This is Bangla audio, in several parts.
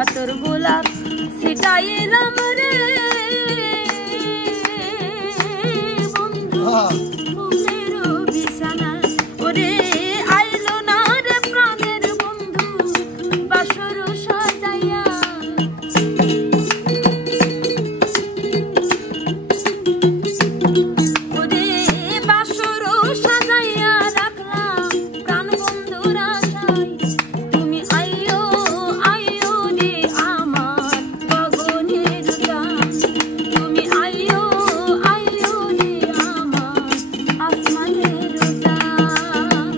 আতর গোলাপ ছিটাইলাম রে বন্ধু ফুলের বিছানা ওরে আইলো না রে প্রাণের বন্ধু বাসর সাজাইয়া ওরে বাসর সাজাইয়া রাখলাম প্রাণ বন্ধুর আশায় তুমি আইও আইও রে আমার গগনের গান তুমি আইও আইও রে আমার আসমানের গান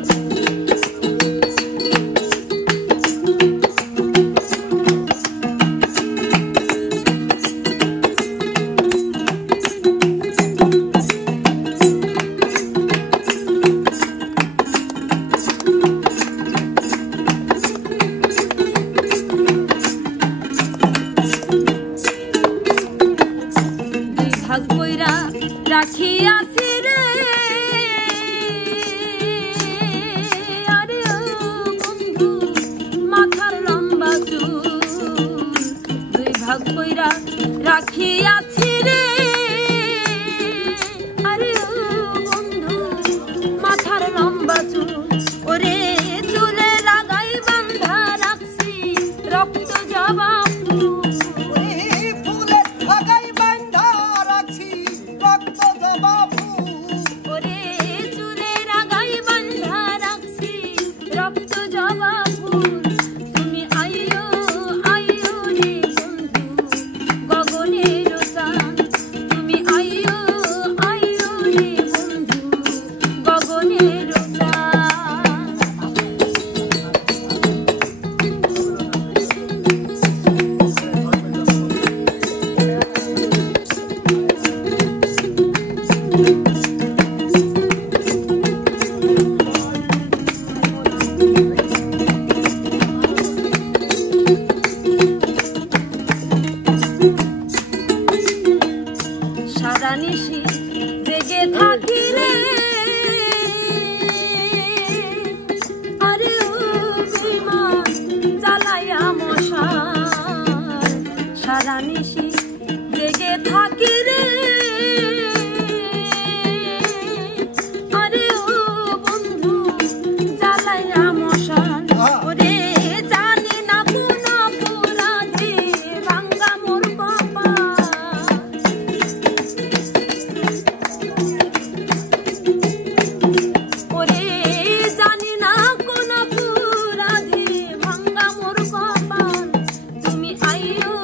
ভাগ কইরা রাখিয়াছি রে আরে ও বন্ধু মাথার লম্বা চুল দুই ভাগ কইরা রাখিয়াছি রে আরে ও বন্ধু মাথার লম্বা চুল ওরে চুলে লাগাই বান্ধা রাখছি রক্ত জবা রক্ত জবা ফুল তুমি আইও আইও রে বন্ধু গগনের গান তুমি আইও আইও রে বন্ধু গগনের সারা নিশি জেগে থাকি রে আরে ও বিমান জ্বালাইয়া মশাল সারা নিশি জেগে থাকি রে আরে ও বন্ধু জ্বালাইয়া মশাল ওরে জানি না কোন অপরাধে ভাঙ্গা মোর কপাল ওরে জানি না কোন অপরাধে ভাঙ্গা মোর কপাল তুমি আইও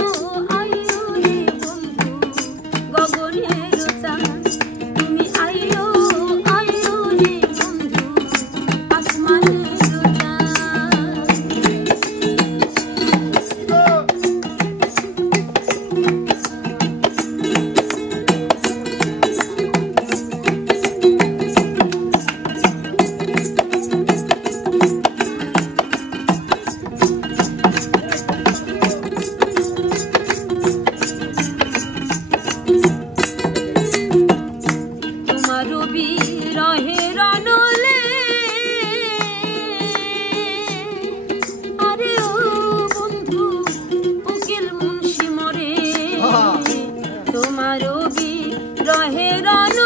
আইও রে বন্ধু গগনের গান তুমি আইও আইও রে বন্ধু আসমানের গান তোমার বিরহের অনলে আরে ও বন্ধু উকিল মুন্সি মরে তোমার বিরহের অনলে